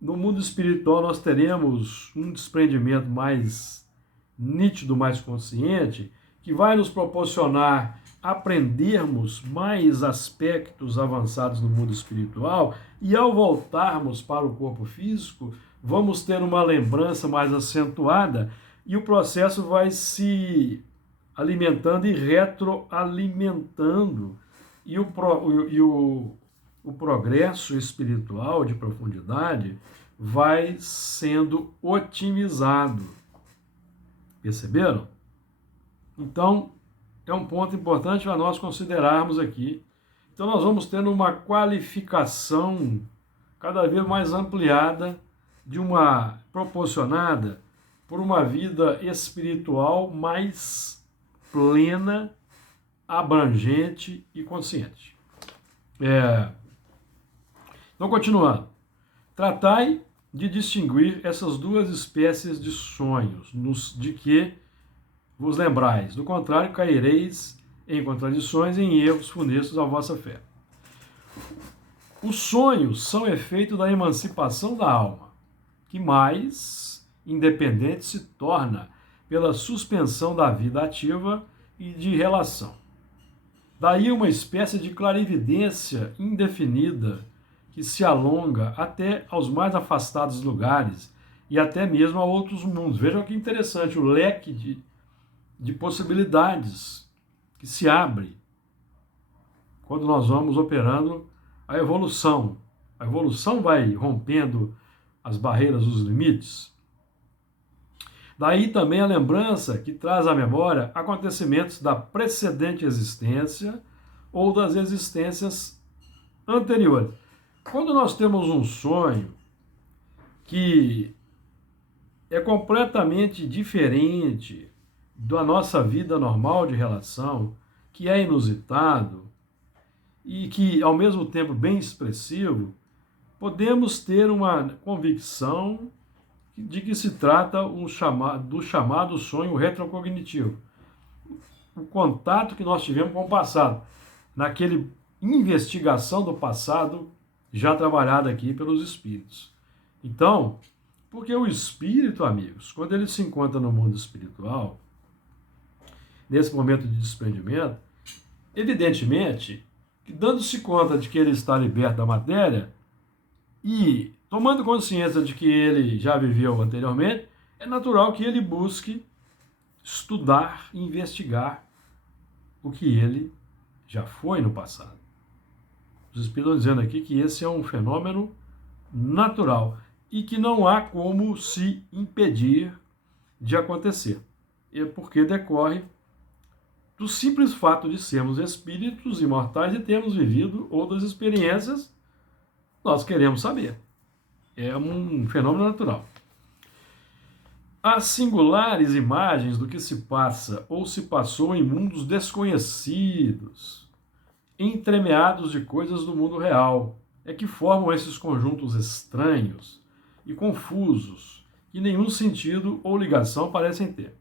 no mundo espiritual nós teremos um desprendimento mais nítido, mais consciente, que vai nos proporcionar aprendermos mais aspectos avançados no mundo espiritual, e ao voltarmos para o corpo físico, vamos ter uma lembrança mais acentuada, e o processo vai se alimentando e retroalimentando, e o progresso espiritual de profundidade vai sendo otimizado. Perceberam? Então, é um ponto importante para nós considerarmos aqui. Então, nós vamos tendo uma qualificação cada vez mais ampliada, proporcionada por uma vida espiritual mais plena, abrangente e consciente. Então, continuando. Tratai de distinguir essas duas espécies de sonhos, de que vos lembrais. Do contrário, caireis em contradições e em erros funestos à vossa fé. Os sonhos são efeito da emancipação da alma, que mais independente se torna pela suspensão da vida ativa e de relação. Daí uma espécie de clarividência indefinida que se alonga até aos mais afastados lugares e até mesmo a outros mundos. Vejam que interessante o leque de possibilidades que se abre quando nós vamos operando a evolução. A evolução vai rompendo as barreiras, os limites. Daí também a lembrança que traz à memória acontecimentos da precedente existência ou das existências anteriores. Quando nós temos um sonho que é completamente diferente da nossa vida normal de relação, que é inusitado e que, ao mesmo tempo, bem expressivo, podemos ter uma convicção de que se trata do chamado sonho retrocognitivo. O contato que nós tivemos com o passado, naquele investigação do passado já trabalhada aqui pelos espíritos. Então, porque o espírito, amigos, quando ele se encontra no mundo espiritual, nesse momento de desprendimento, evidentemente, que dando-se conta de que ele está liberto da matéria e tomando consciência de que ele já viveu anteriormente, é natural que ele busque estudar e investigar o que ele já foi no passado. Os espíritos estão dizendo aqui que esse é um fenômeno natural e que não há como se impedir de acontecer. É porque decorre do simples fato de sermos espíritos imortais e termos vivido outras experiências, nós queremos saber. É um fenômeno natural. As singulares imagens do que se passa ou se passou em mundos desconhecidos, entremeados de coisas do mundo real, é que formam esses conjuntos estranhos e confusos, que nenhum sentido ou ligação parecem ter.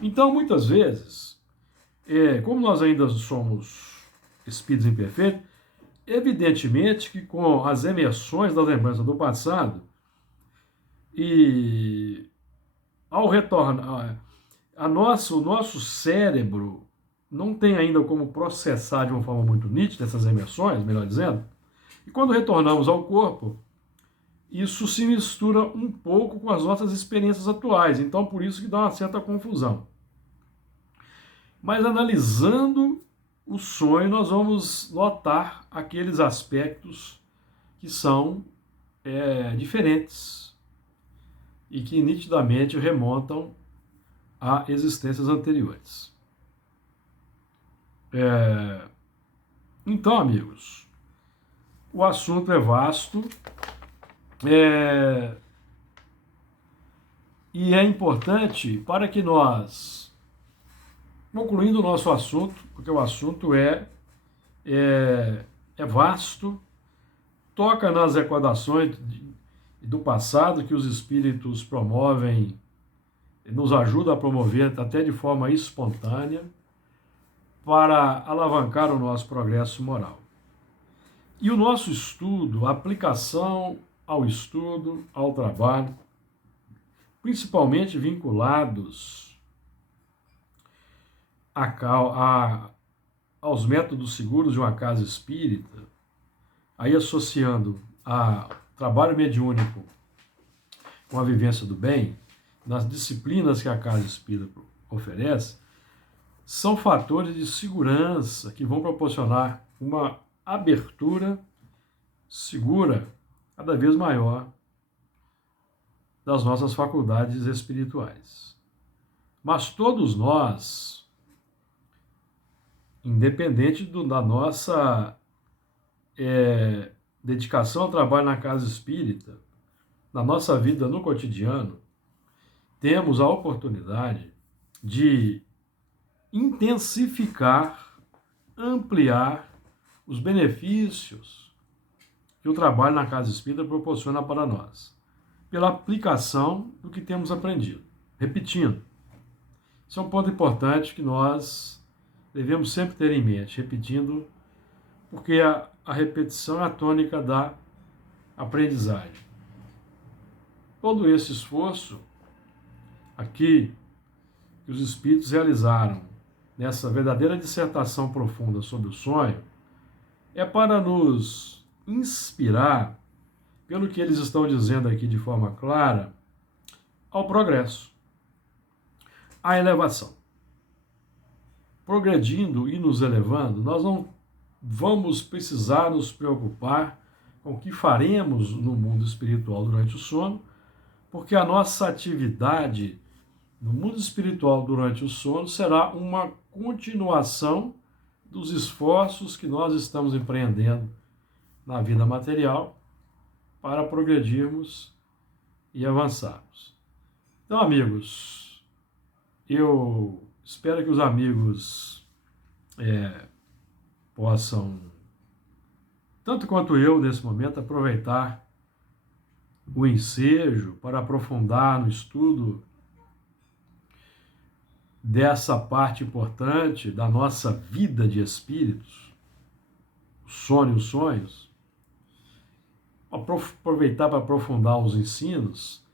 Então, muitas vezes, como nós ainda somos espíritos imperfeitos, evidentemente que com as emersões da lembrança do passado e ao retornar, o nosso cérebro não tem ainda como processar de uma forma muito nítida essas emersões, melhor dizendo, e quando retornamos ao corpo, isso se mistura um pouco com as nossas experiências atuais, então por isso que dá uma certa confusão. Mas analisando o sonho, nós vamos notar aqueles aspectos que são diferentes e que nitidamente remontam a existências anteriores. Então, amigos, o assunto é vasto e é importante para que nós, concluindo o nosso assunto, porque o assunto é vasto, toca nas recordações do passado que os espíritos promovem, nos ajuda a promover até de forma espontânea, para alavancar o nosso progresso moral. E o nosso estudo, a aplicação ao estudo, ao trabalho, principalmente vinculados aos métodos seguros de uma casa espírita, aí associando a trabalho mediúnico com a vivência do bem, nas disciplinas que a casa espírita oferece, são fatores de segurança que vão proporcionar uma abertura segura, cada vez maior, das nossas faculdades espirituais. Mas todos nós, independente da nossa dedicação ao trabalho na casa espírita, na nossa vida no cotidiano, temos a oportunidade de intensificar, ampliar os benefícios que o trabalho na casa espírita proporciona para nós, pela aplicação do que temos aprendido. Repetindo, isso é um ponto importante que nós devemos sempre ter em mente, repetindo, porque a repetição é a tônica da aprendizagem. Todo esse esforço aqui que os espíritos realizaram nessa verdadeira dissertação profunda sobre o sonho é para nos inspirar, pelo que eles estão dizendo aqui de forma clara, ao progresso, à elevação. Progredindo e nos elevando, nós não vamos precisar nos preocupar com o que faremos no mundo espiritual durante o sono, porque a nossa atividade no mundo espiritual durante o sono será uma continuação dos esforços que nós estamos empreendendo na vida material para progredirmos e avançarmos. Então, amigos, eu espero que os amigos possam, tanto quanto eu nesse momento, aproveitar o ensejo para aprofundar no estudo dessa parte importante da nossa vida de espíritos, o sono e os sonhos, aproveitar para aprofundar os ensinos,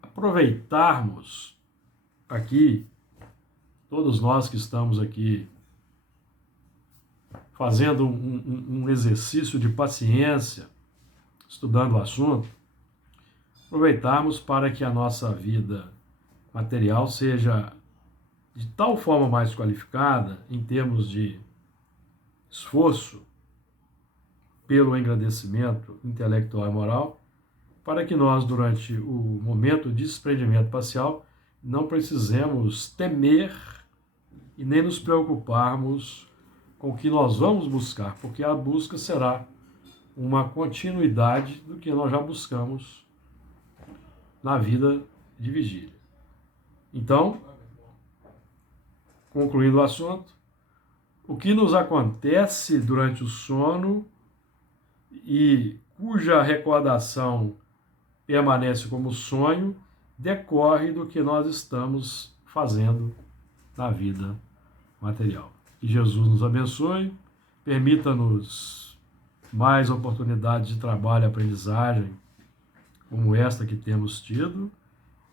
aproveitarmos aqui, todos nós que estamos aqui fazendo um exercício de paciência, estudando o assunto, aproveitarmos para que a nossa vida material seja de tal forma mais qualificada, em termos de esforço pelo engrandecimento intelectual e moral, para que nós, durante o momento de desprendimento parcial, não precisemos temer e nem nos preocuparmos com o que nós vamos buscar, porque a busca será uma continuidade do que nós já buscamos na vida de vigília. Então, concluindo o assunto, o que nos acontece durante o sono e cuja recordação permanece como sonho, decorre do que nós estamos fazendo na vida material. Que Jesus nos abençoe, permita-nos mais oportunidades de trabalho e aprendizagem como esta que temos tido,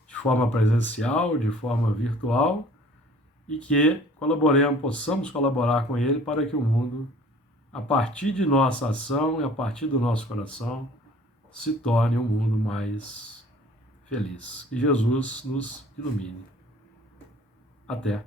de forma presencial, de forma virtual, e que possamos colaborar com ele para que o mundo, a partir de nossa ação e a partir do nosso coração, se torne um mundo mais feliz. Que Jesus nos ilumine. Até.